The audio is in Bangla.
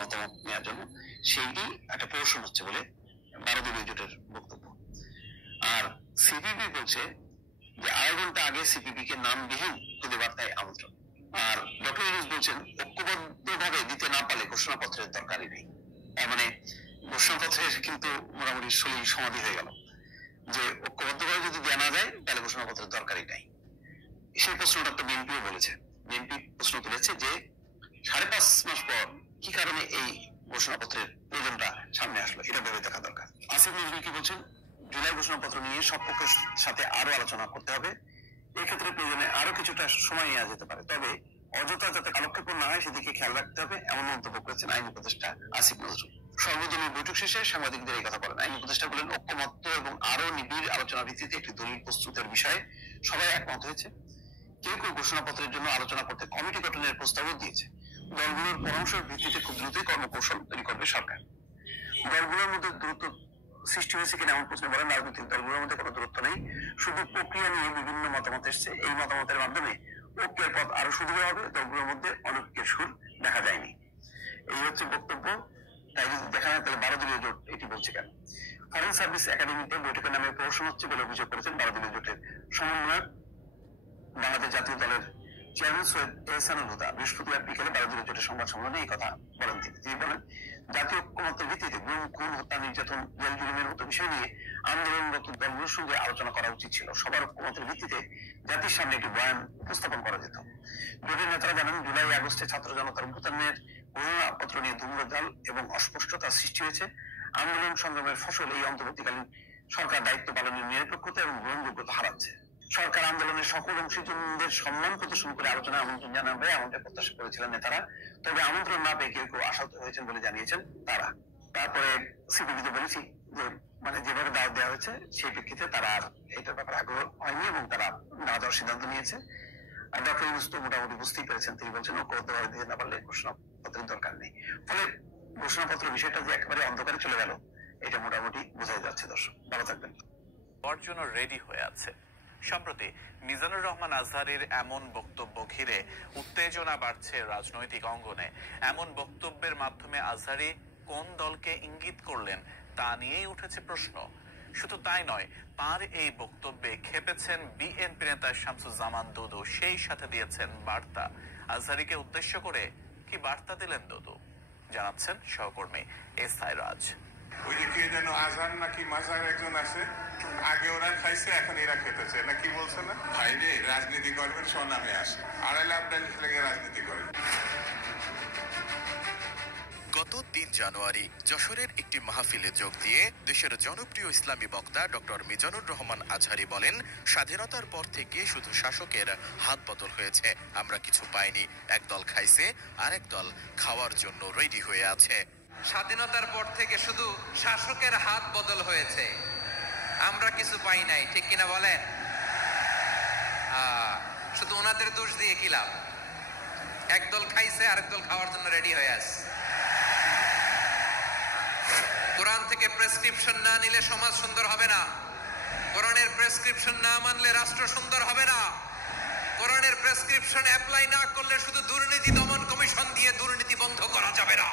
মতামত নেওয়ার জন্য, সেইটি একটা প্রহসন হচ্ছে বলে 12 দলীয় জোটের বক্তব্য। আর সিপিবি বলছে যে 2.5 ঘন্টা আগে সিপিবি কে নামবিহীন খুদে বার্তায় আমন্ত্রণ। আর ডক্টর ইউনূস বলছেন ঐক্যবদ্ধ ভাবে দিতে না পারলে ঘোষণাপত্রের দরকারই নেই। তার মানে ঘোষণাপত্রের কিন্তু মোটামুটি সলিল সমাধি হয়ে গেল, যে ঐক্যবদ্ধ ভাবে যদি দেওয়া না যায় তাহলে ঘোষণাপত্রের দরকারই নাই। সেই প্রশ্নটা তো বিএনপিও বলেছে। বিএনপি প্রশ্ন তুলেছে যে 5.5 মাস পর কি কারণে এই ঘোষণাপত্রের প্রয়োজনটা সামনে আসলো, এটা ভেবে দেখা দরকার। আসিফ নজরুল কি বলছেন, জুলাই ঘোষণাপত্র নিয়ে সব পক্ষের সাথে আরো আলোচনা করতে হবে, এক্ষেত্রে প্রয়োজনে আরো কিছুটা সময় নেওয়া যেতে পারে, তবে অযথা যাতে কালক্ষেপণ না হয় সেদিকে খেয়াল রাখতে হবে, এমন মন্তব্য করেছেন আইন উপদেষ্টা আসিফ নজরুল। সর্বদলীয় বৈঠক শেষে সাংবাদিকদের এই কথা বলেন। আইন উপদেষ্টা বলেন, ঐক্যমত্য এবং আরো নিবিড় আলোচনার ভিত্তিতে একটি দলিল প্রস্তুতের বিষয়ে সবাই একমত হয়েছে। কেউ কেউ ঘোষণাপত্রের জন্য আলোচনা করতে কমিটি গঠনের প্রস্তাবও দিয়েছে। দলগুলোর পরামর্শের ভিত্তিতে খুব দ্রুতই কর্মকৌশল তৈরি করবে সরকার। দলগুলোর মধ্যে দূরত্ব সৃষ্টি হয়েছে কিনা এমন প্রশ্ন বলেন, রাজনৈতিক দলগুলোর মধ্যে কোনো দূরত্ব নেই, শুধু প্রক্রিয়া নিয়ে বিভিন্ন মতামত এসছে। এই মতামতের মাধ্যমে ঐক্যের পথ আরো সুদৃঢ় হবে, দলগুলোর মধ্যে অনৈক্যের সুর দেখা যায়নি। এই হচ্ছে বক্তব্য। তাই যদি দেখা যায় তাহলে 12 দলীয় জোট এটি বলছে কেন? ফরেন সার্ভিস একাডেমিতে বৈঠকের নামে প্রহসন হচ্ছে বলে অভিযোগ করেছেন 12 দলীয় জোটের সমন্বয়ক বাংলাদেশ জাতীয় দলের চেয়ারম্যান সৈয়দ এহসানুল হুদা। বৃহস্পতিবার বিকেলে 12 দলীয় জোটের সংবাদ সম্মেলনে এই কথা বলেন তিনি বলেন, জাতীয় ঐক্যমত্যের ভিত্তিতে গুম, খুন, হত্যা, নির্যাতন, জেল জুলুমের মতো বিষয় নিয়ে আন্দোলনরত দলগুলোর সঙ্গে আলোচনা করা উচিত ছিল। সবার ঐক্যমতের ভিত্তিতে জাতির সামনে একটি বয়ান উপস্থাপন করা যেত। জোটের নেতারা জানান, জুলাই আগস্টে ছাত্র জনতার অভ্যুত্থানের ঘোষণাপত্র নিয়ে ধূম্রজাল এবং অস্পষ্টতা সৃষ্টি হয়েছে। আন্দোলন সংগ্রামের ফসল এই অন্তর্বর্তীকালীন সরকার দায়িত্ব পালনের নিরপেক্ষতা এবং গ্রহণযোগ্যতা হারাচ্ছে। সরকার আন্দোলনের সকল অংশীজনদের সম্মান প্রদর্শন করে আলোচনায় আমন্ত্রণ জানাবে এমনটা প্রত্যাশা করেছিলেন নেতারা, তবে আমন্ত্রণ না পেয়ে কেউ কেউ আশাহত হয়েছেন বলে জানিয়েছেন তারা। তারপরে সিপিবিতে বলেছি যে মানে যেভাবে দাওয়াত দেওয়া হয়েছে সেই প্রেক্ষিতে তারা আর এটার ব্যাপারে আগ্রহ হয়নি এবং তারা না যাওয়ার সিদ্ধান্ত নিয়েছে। আর ডক্টর ইউনূস তো মোটামুটি বুঝতেই পেরেছেন, তিনি বলছেন ঐক্যবদ্ধভাবে দিতে না পারলে ঘোষণাপত্রের দরকার নেই। ফলে ঘোষণাপত্র বিষয়টা যে একেবারে অন্ধকারে চলে গেল এটা মোটামুটি বোঝাই যাচ্ছে। দর্শক ভালো থাকবেন। জন্য রেডি হয়ে আছে। সম্প্রতি মিজানুর রহমান আজহারীর এমন বক্তব্য ঘিরে উত্তেজনা বাড়ছে রাজনৈতিক অঙ্গনে। এমন বক্তব্যের মাধ্যমে আজহারী কোন দলকে ইঙ্গিত করলেন তা নিয়েই উঠেছে প্রশ্ন। শুধু তাই নয়, তার এই বক্তব্যে খেপেছেন বিএনপি নেতা শামসুজ্জামান দুদু, সেই সাথে দিয়েছেন বার্তা। আজহারীকে উদ্দেশ্য করে কি বার্তা দিলেন দুদু, জানাচ্ছেন সহকর্মী এসআই রাজ। ওই যে কে যেন আজহার নাকি মাজার একজন আছে, আগে ওরা খাইছে এখন এরা খেতেছে নাকি বলছে না? ভাই রে, রাজনীতি করবেন স্বনামে আসে, আড়াই লাখ লেগে রাজনীতি করেন। গত 3 জানুয়ারি যশোরের একটি মাহফিলে যোগ দিয়ে দেশের জনপ্রিয় ইসলামী বক্তা ডক্টর মিজানুর রহমান আজহারী বলেন, স্বাধীনতার পর থেকে শুধু শাসকের হাত বদল হয়েছে, আমরা কিছু পাইনি। একদল খাইছে, আরেক দল খাওয়ার জন্য রেডি হয়ে আছে। স্বাধীনতার পর থেকে শুধু শাসকের হাত বদল হয়েছে, আমরা কিছু পাই নাই, ঠিক কিনা বলেন? শুধু ওনাদের দোষ দিয়ে কি লাভ? একদল খাইছে, আরেক দল খাওয়ার জন্য রেডি হয়ে আছে। কোরআন থেকে প্রেসক্রিপশন না নিলে সমাজ সুন্দর হবে না। কোরআনের প্রেসক্রিপশন না মানলে রাষ্ট্র সুন্দর হবে না। কোরআনের প্রেসক্রিপশন অ্যাপ্লাই না করলে শুধু দুর্নীতি দমন কমিশন দিয়ে দুর্নীতি বন্ধ করা যাবে না।